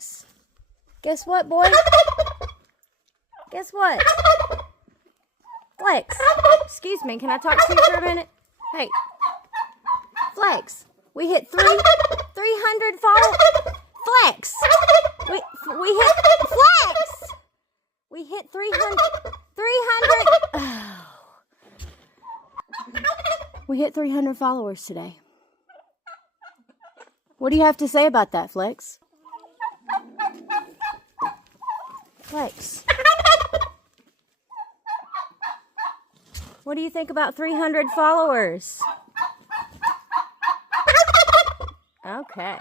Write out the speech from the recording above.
Flex, guess what, boy? Guess what? Flex, excuse me, can I talk to you for a minute? Hey, Flex, we hit 300 follow. Flex, we hit Flex. We hit 300. We hit 300 followers today. What do you have to say about that, Flex? Flex. What do you think about 300 followers? Okay.